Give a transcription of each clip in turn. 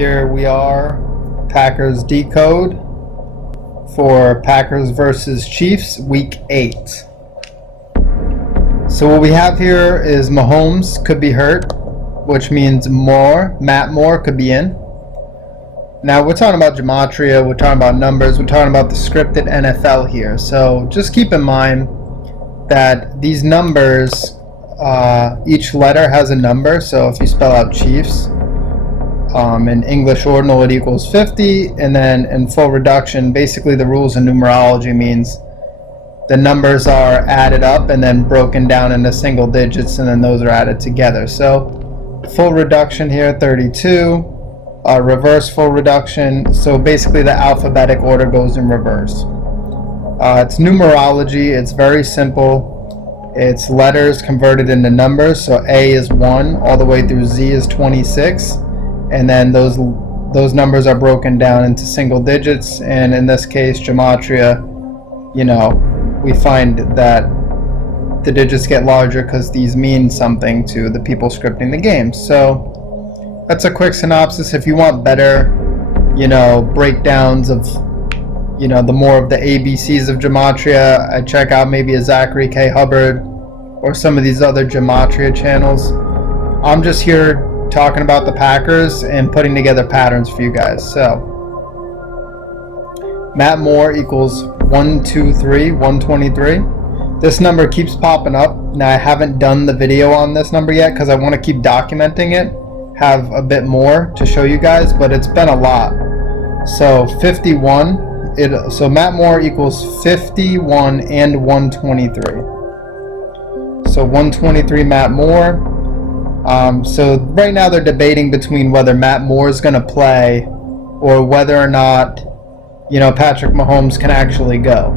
Here we are, Packers Decode for Packers versus Chiefs, Week 8. So what we have here is Mahomes could be hurt, which means Matt Moore could be in. Now we're talking about Gematria, we're talking about numbers, we're talking about the scripted NFL here. So just keep in mind that these numbers, each letter has a number. So if you spell out Chiefs, in English ordinal it equals 50, and then in full reduction, basically the rules in numerology means the numbers are added up and then broken down into single digits, and then those are added together. So full reduction here, 32, reverse full reduction, so basically the alphabetic order goes in reverse. It's numerology, it's very simple. It's letters converted into numbers, so A is 1 all the way through Z is 26. And then those numbers are broken down into single digits, and in this case Gematria, we find that the digits get larger because these mean something to the people scripting the game. So that's a quick synopsis. If you want better breakdowns of the more of the ABCs of Gematria, I check out maybe a Zachary K. Hubbard or some of these other Gematria channels. I'm just here talking about the Packers and putting together patterns for you guys. So Matt Moore equals 123. This number keeps popping up. Now I haven't done the video on this number yet because I want to keep documenting it, have a bit more to show you guys, but it's been a lot. So 51, so Matt Moore equals 51 and 123. So 123 Matt Moore. So right now they're debating between whether Matt Moore is going to play or whether or not, Patrick Mahomes can actually go.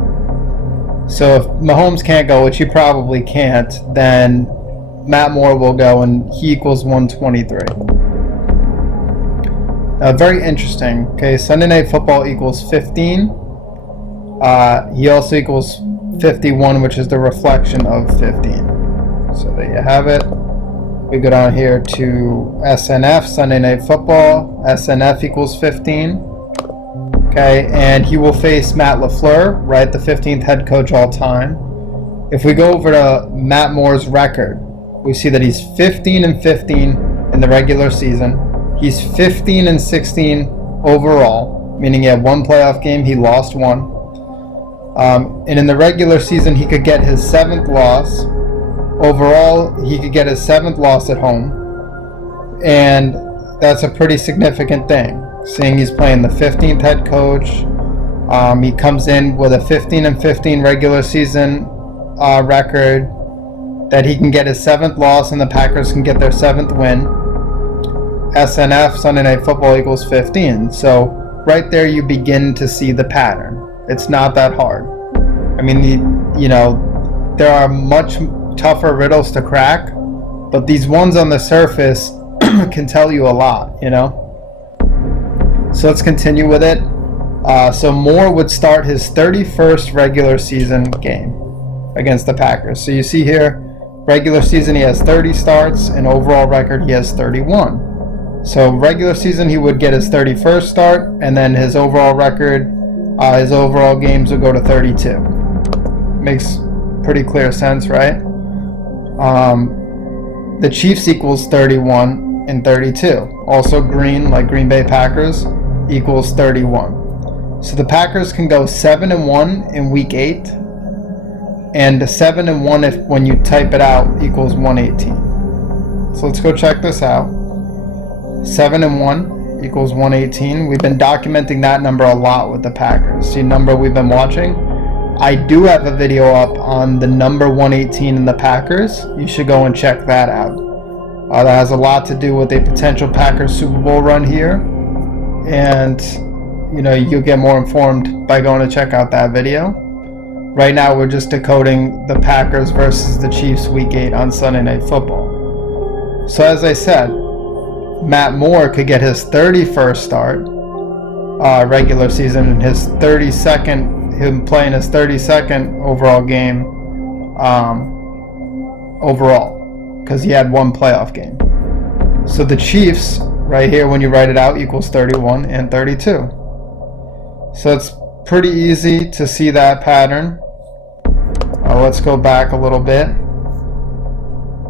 So if Mahomes can't go, which he probably can't, then Matt Moore will go, and he equals 123. Very interesting. Okay, Sunday Night Football equals 15. He also equals 51, which is the reflection of 15. So there you have it. We go down here to SNF, Sunday Night Football. SNF equals 15. Okay, and he will face Matt LaFleur, right, the 15th head coach all time. If we go over to Matt Moore's record, we see that he's 15 and 15 in the regular season. He's 15 and 16 overall, meaning he had one playoff game, he lost one. And in the regular season, he could get his 7th loss. Overall, he could get his 7th loss at home, and that's a pretty significant thing, seeing he's playing the 15th head coach. He comes in with a 15 and 15 regular season record, that he can get his 7th loss and the Packers can get their 7th win. SNF, Sunday Night Football, equals 15. So right there you begin to see the pattern. It's not that hard. I mean, there are much tougher riddles to crack, but these ones on the surface can tell you a lot, So let's continue with it. So Moore would start his 31st regular season game against the Packers. So you see here, regular season he has 30 starts, and overall record he has 31. So regular season he would get his 31st start, and then his overall record, his overall games would go to 32. Makes pretty clear sense, right? The Chiefs equals 31 and 32. Also green, like Green Bay Packers, equals 31. So the Packers can go 7-1 in Week 8, and 7-1 if when you type it out equals 118. So let's go check this out. 7-1 equals 118. We've been documenting that number a lot with the Packers. See, number we've been watching. I do have a video up on the number 118 in the Packers. You should go and check that out. That has a lot to do with a potential Packers Super Bowl run here. And, you'll get more informed by going to check out that video. Right now, we're just decoding the Packers versus the Chiefs Week 8 on Sunday Night Football. So as I said, Matt Moore could get his 31st start regular season, and his 32nd, him playing his 32nd overall game overall, because he had one playoff game. So the Chiefs right here when you write it out equals 31 and 32. So it's pretty easy to see that pattern. Let's go back a little bit.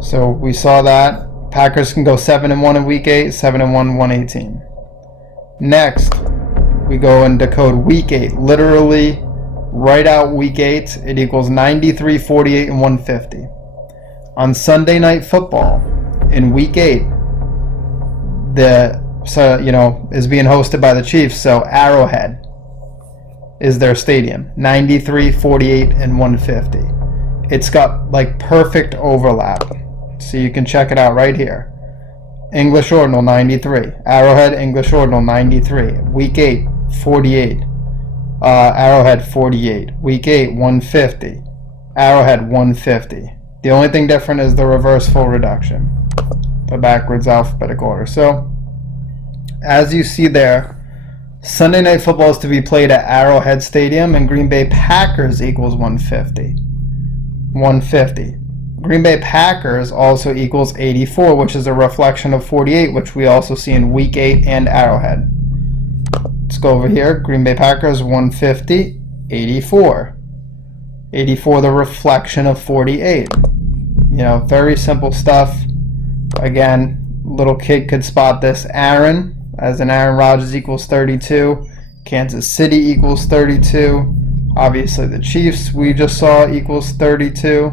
So we saw that Packers can go 7-1 in week 8, 7-1, 118. Next, we go and decode week 8. Literally write out week 8. It equals 93, 48, and 150. On Sunday Night Football in week 8, is being hosted by the Chiefs, so Arrowhead is their stadium. 93, 48, and 150. It's got like perfect overlap. So you can check it out right here. English Ordinal 93. Arrowhead English Ordinal 93. Week 8, 48. Arrowhead 48. Week 8, 150. Arrowhead 150. The only thing different is the reverse full reduction. The backwards alphabetical order. So, as you see there, Sunday Night Football is to be played at Arrowhead Stadium, and Green Bay Packers equals 150. 150. Green Bay Packers also equals 84, which is a reflection of 48, which we also see in Week 8 and Arrowhead. Let's go over here. Green Bay Packers 150, 84. 84, the reflection of 48. Very simple stuff. Again, little kid could spot this. Aaron, as in Aaron Rodgers, equals 32. Kansas City equals 32. Obviously, the Chiefs we just saw equals 32.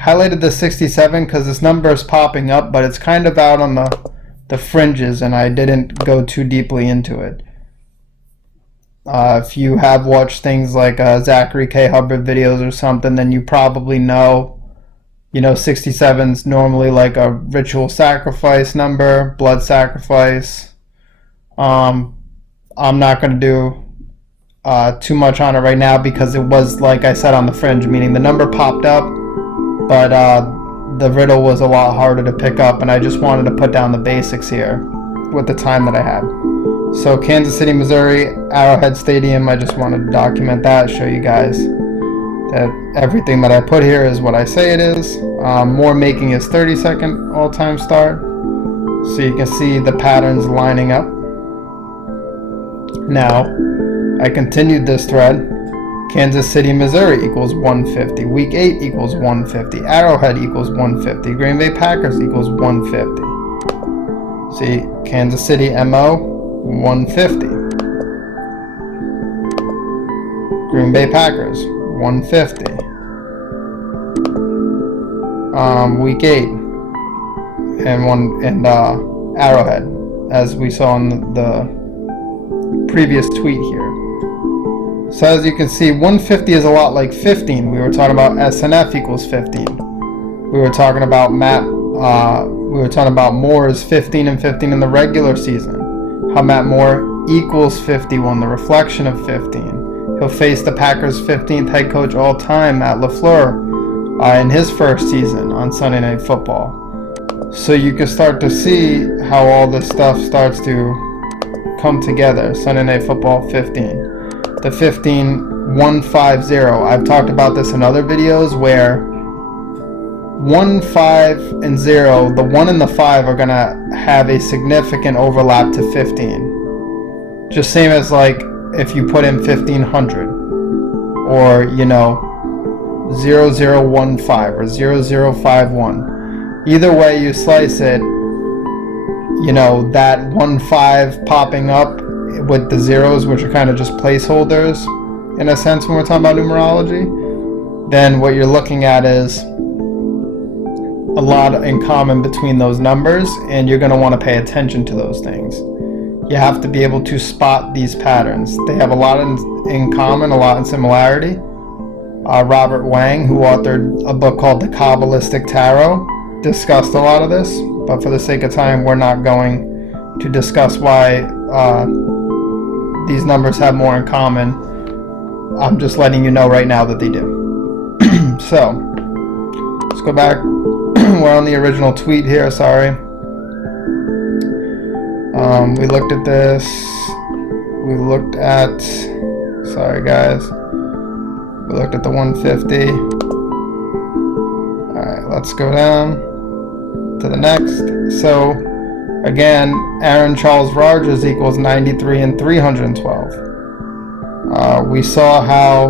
Highlighted the 67 because this number is popping up, but it's kind of out on the fringes, and I didn't go too deeply into it. If you have watched things like Zachary K. Hubbard videos or something, then you probably know, 67's normally like a ritual sacrifice number, blood sacrifice. I'm not going to do too much on it right now because it was, like I said, on the fringe, meaning the number popped up, but the riddle was a lot harder to pick up, and I just wanted to put down the basics here with the time that I had. So Kansas City, Missouri, Arrowhead Stadium, I just wanted to document that, show you guys that everything that I put here is what I say it is. More making his 30-second all-time start, so you can see the patterns lining up. Now, I continued this thread. Kansas City, Missouri equals 150. Week 8 equals 150. Arrowhead equals 150. Green Bay Packers equals 150. See, Kansas City MO, 150. Green Bay Packers, 150. Week 8 and Arrowhead, as we saw in the previous tweet here. So as you can see, 150 is a lot like 15. We were talking about SNF equals 15. We were talking about Moore's 15 and 15 in the regular season. How Matt Moore equals 51, the reflection of 15. He'll face the Packers' 15th head coach all time, Matt LaFleur, in his first season on Sunday Night Football. So you can start to see how all this stuff starts to come together. Sunday Night Football 15. The 15, 150. I've talked about this in other videos where 1, 5, and 0, the 1 and the 5 are going to have a significant overlap to 15. Just same as like if you put in 1500 or, 0015 or 0051. Either way you slice it, that 1-5 popping up with the zeros, which are kind of just placeholders in a sense when we're talking about numerology, then what you're looking at is a lot in common between those numbers, and you're going to want to pay attention to those things. You have to be able to spot these patterns. They have a lot in common, a lot in similarity. Robert Wang, who authored a book called The Kabbalistic Tarot, discussed a lot of this, but for the sake of time, we're not going to discuss why these numbers have more in common. I'm just letting you know right now that they do. So, let's go back. We're on the original tweet here, sorry. We looked at this. We looked at, sorry guys. We looked at the 150. Alright, let's go down to the next. So, Again, Aaron Charles Rogers equals 93 and 312. We saw how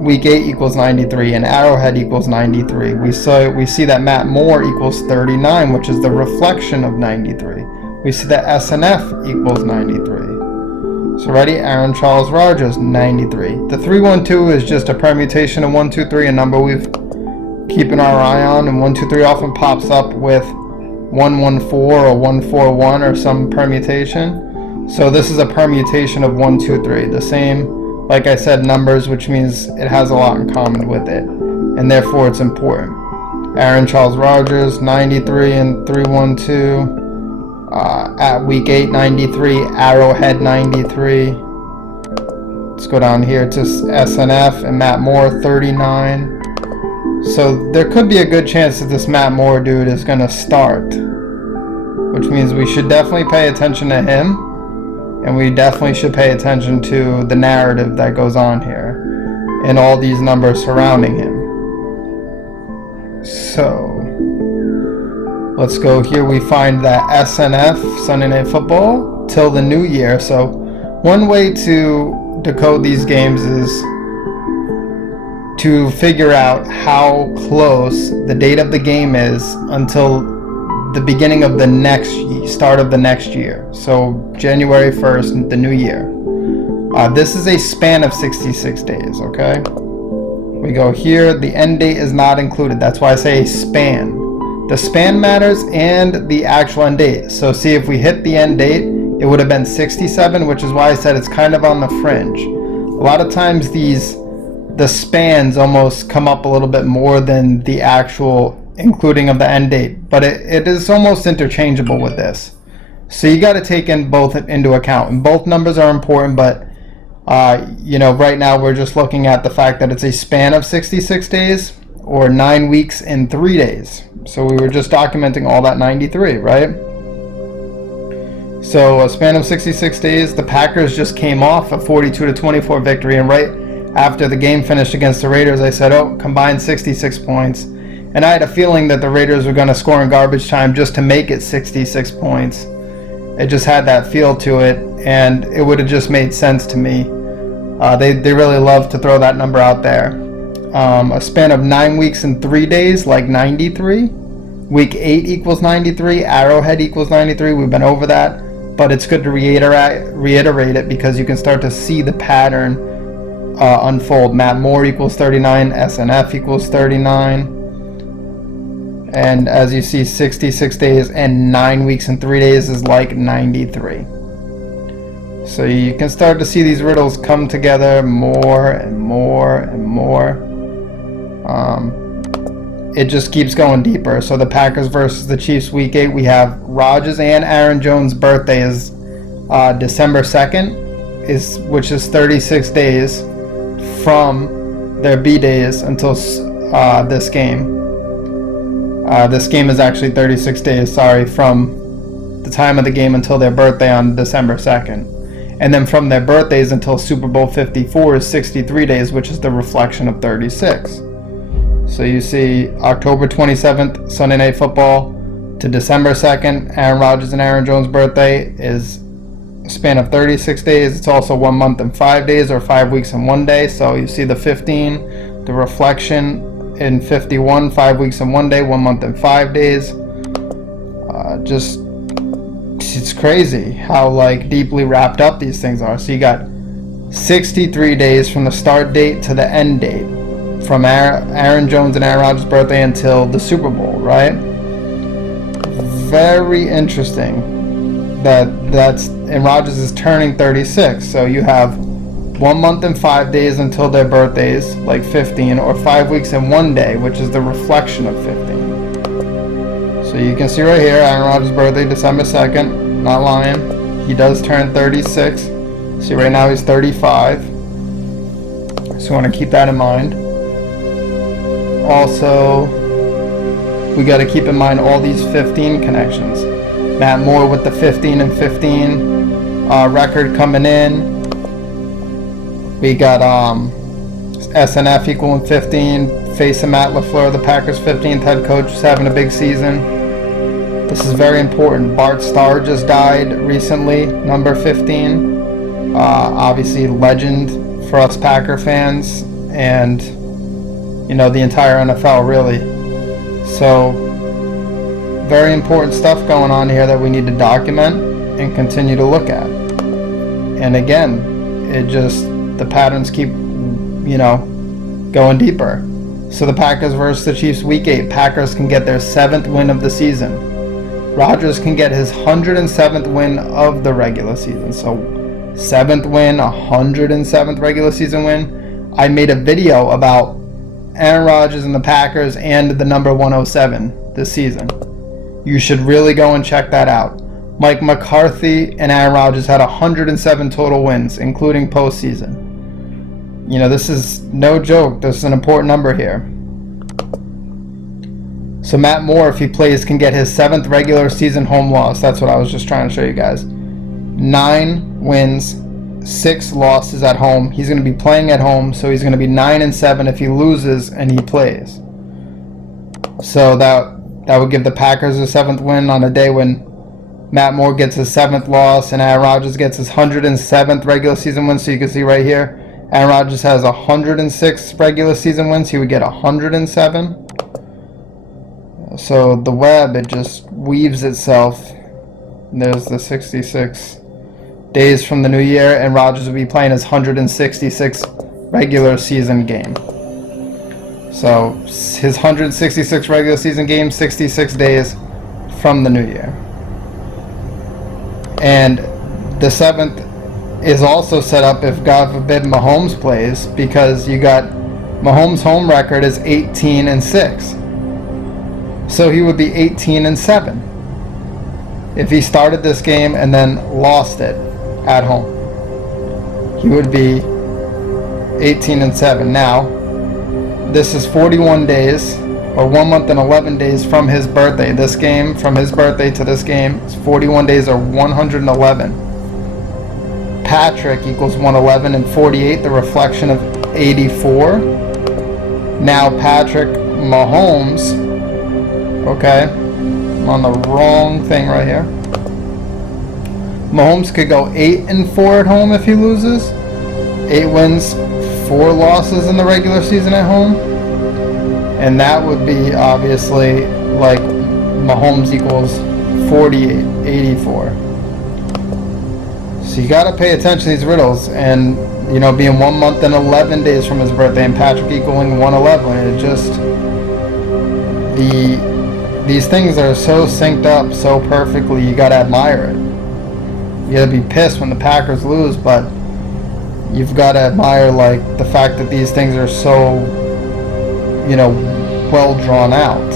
week 8 equals 93 and Arrowhead equals 93. We see that Matt Moore equals 39, which is the reflection of 93. We see that SNF equals 93. So ready? Aaron Charles Rogers, 93. The 312 is just a permutation of 123, a number we've keeping our eye on, and 123 often pops up with 114 or 141 or some permutation. So this is a permutation of 123, the same, like I said, numbers, which means it has a lot in common with it, and therefore it's important. Aaron Charles Rogers, 93 and 312. At week 8, 93. Arrowhead, 93. Let's go down here to SNF and Matt Moore, 39. So there could be a good chance that this Matt Moore dude is going to start, which means we should definitely pay attention to him, and we definitely should pay attention to the narrative that goes on here and all these numbers surrounding him. So let's go here. We find that SNF, Sunday Night Football, till the new year. So one way to decode these games is to figure out how close the date of the game is until the beginning of the start of the next year. So January 1st, the new year. This is a span of 66 days, okay? We go here, the end date is not included. That's why I say a span. The span matters and the actual end date. So see, if we hit the end date, it would have been 67, which is why I said it's kind of on the fringe. A lot of times the spans almost come up a little bit more than the actual including of the end date, but it is almost interchangeable with this. So you got to take both into account, and both numbers are important, but right now we're just looking at the fact that it's a span of 66 days or 9 weeks and 3 days. So we were just documenting all that 93, right? So a span of 66 days, the Packers just came off a 42-24 victory, and right after the game finished against the Raiders, I said, combined 66 points. And I had a feeling that the Raiders were going to score in garbage time just to make it 66 points. It just had that feel to it, and it would have just made sense to me. They really love to throw that number out there. A span of 9 weeks and 3 days, like 93. Week 8 equals 93. Arrowhead equals 93. We've been over that, but it's good to reiterate it because you can start to see the pattern unfold. Matt Moore equals 39. SNF equals 39. And as you see, 66 days and 9 weeks and 3 days is like 93. So you can start to see these riddles come together more and more and more. It just keeps going deeper. So the Packers versus the Chiefs week 8, we have Rodgers and Aaron Jones' birthday is December 2nd, which is 36 days from their B days until this game. This game is actually 36 days, from the time of the game until their birthday on December 2nd. And then from their birthdays until Super Bowl 54 is 63 days, which is the reflection of 36. So you see October 27th, Sunday Night Football, to December 2nd, Aaron Rodgers and Aaron Jones' birthday is a span of 36 days. It's also 1 month and 5 days, or 5 weeks and 1 day. So you see the 15, the reflection in 51, 5 weeks and 1 day, 1 month and 5 days. It's crazy how deeply wrapped up these things are. So you got 63 days from the start date to the end date, from Aaron Jones and Aaron Rodgers' birthday until the Super Bowl, right? Very interesting. And Rodgers is turning 36, so you have 1 month and 5 days until their birthdays, like 15, or 5 weeks and 1 day, which is the reflection of 15. So you can see right here, Aaron Rodgers' birthday, December 2nd. Not lying. He does turn 36. See, right now he's 35. So you want to keep that in mind. Also, we got to keep in mind all these 15 connections. Matt Moore with the 15 and 15 record coming in. We got SNF equaling 15, facing Matt LaFleur, the Packers' 15th head coach, who's having a big season. This is very important. Bart Starr just died recently, number 15. Obviously legend for us Packer fans and, you know, the entire NFL really. So very important stuff going on here that we need to document and continue to look at. And again, the patterns keep, you know, going deeper. So the Packers versus the Chiefs week 8. Packers can get their 7th win of the season. Rodgers can get his 107th win of the regular season. So 7th win, 107th regular season win. I made a video about Aaron Rodgers and the Packers and the number 107 this season. You should really go and check that out. Mike McCarthy and Aaron Rodgers had 107 total wins, including postseason. You know, this is no joke. This is an important number here. So Matt Moore, if he plays, can get his 7th regular season home loss. That's what I was just trying to show you guys. 9 wins, 6 losses at home. He's going to be playing at home, so he's going to be 9-7 if he loses and he plays. So that would give the Packers a 7th win on a day when Matt Moore gets his 7th loss and Aaron Rodgers gets his 107th regular season win. So you can see right here, Aaron Rodgers has 106 regular season wins. He would get 107. So the web, it just weaves itself. And there's the 66 days from the new year, and Rodgers will be playing his 166th regular season game. So his 166th regular season game, 66 days from the new year. And the 7th is also set up if, God forbid, Mahomes plays, because you got Mahomes' home record is 18-6. So he would be 18-7 if he started this game and then lost it at home. He would be 18-7. Now, this is 41 days, or 1 month and 11 days from his birthday. This game, from his birthday to this game, is 41 days or 111. Patrick equals 111 and 48, the reflection of 84. Now Patrick Mahomes, okay, I'm on the wrong thing right here. Mahomes could go 8-4 at home if he loses. 8 wins, 4 losses in the regular season at home. And that would be obviously like Mahomes equals 48, 84. So you got to pay attention to these riddles, and you know, being 1 month and 11 days from his birthday, and Patrick equaling 111, it just these things are so synced up so perfectly. You got to admire it. You got to be pissed when the Packers lose, but you've got to admire like the fact that these things are so, you know, well drawn out.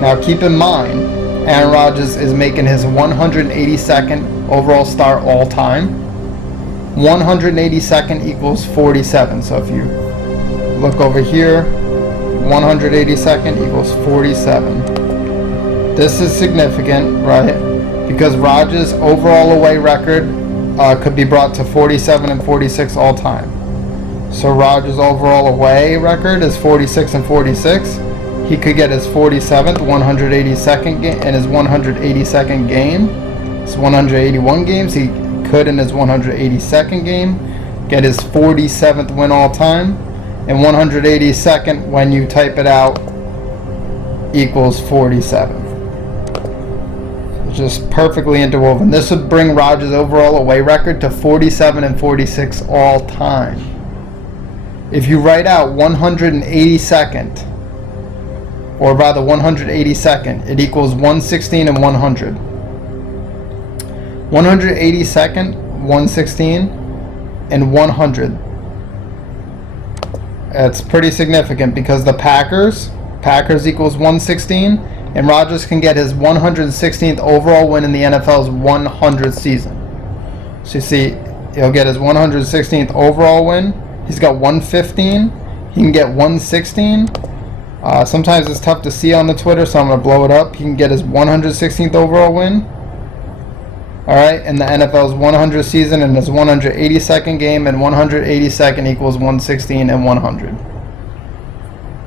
Now keep in mind, Aaron Rodgers is making his 182nd overall start all time. 182nd equals 47. So if you look over here, 182nd equals 47. This is significant, right? Because Rodgers' overall away record could be brought to 47-46 all time. So Rodgers' overall away record is 46-46. He could get his 47th, 182nd game in his 182nd game. It's 181 games. He could in his 182nd game get his 47th win all time. And 182nd, when you type it out, equals 47. It's just perfectly interwoven. This would bring Rodgers' overall away record to 47-46 all time. If you write out 182nd, or rather 182nd, it equals 116 and 100. 182nd, 116, and 100. It's pretty significant because the Packers equals 116, and Rodgers can get his 116th overall win in the NFL's 100th season. So you see, he'll get his 116th overall win. He's got 115. He can get 116. Sometimes it's tough to see on the Twitter, so I'm going to blow it up. He can get his 116th overall win. Alright, in the NFL's 100th season in his 182nd game, and 182nd equals 116 and 100.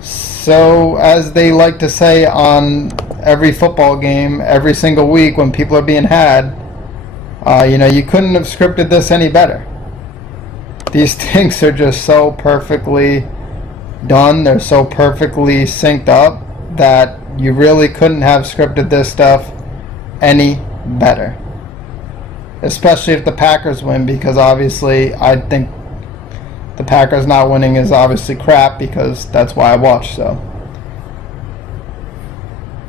So, as they like to say on every football game, every single week when people are being had. You couldn't have scripted this any better. These things are just so perfectly done. They're so perfectly synced up that you really couldn't have scripted this stuff any better. Especially if the Packers win, because obviously I think the Packers not winning is obviously crap, because that's why I watch. So,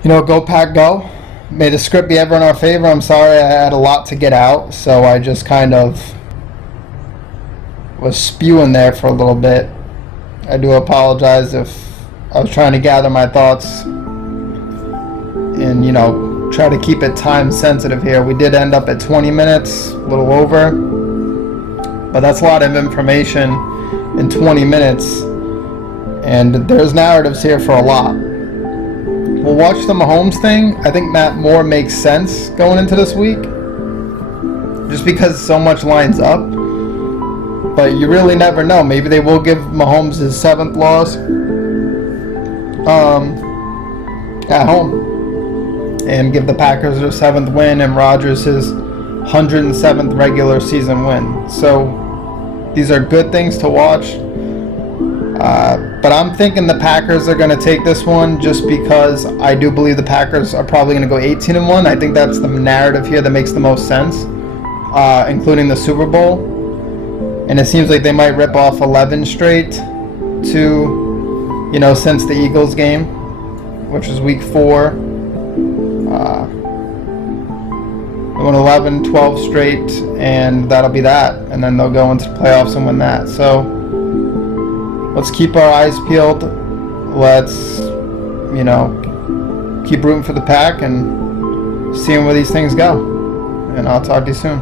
go Pack, go. May the script be ever in our favor. I'm sorry I had a lot to get out, so I just kind of was spewing there for a little bit. I do apologize if I was trying to gather my thoughts and, try to keep it time sensitive here. We did end up at 20 minutes, a little over, but that's a lot of information in 20 minutes, and there's narratives here for a lot. We'll watch the Mahomes thing. I think Matt Moore makes sense going into this week, just because so much lines up, but you really never know. Maybe they will give Mahomes his 7th loss at home, and give the Packers their 7th win, and Rodgers his 107th regular season win. So these are good things to watch. But I'm thinking the Packers are going to take this one, just because I do believe the Packers are probably going to go 18-1. I think that's the narrative here that makes the most sense, including the Super Bowl. And it seems like they might rip off 11 straight since the Eagles game, which was week 4. They won 11, 12 straight, and that'll be that. And then they'll go into the playoffs and win that. So let's keep our eyes peeled. Let's, keep rooting for the Pack and seeing where these things go. And I'll talk to you soon.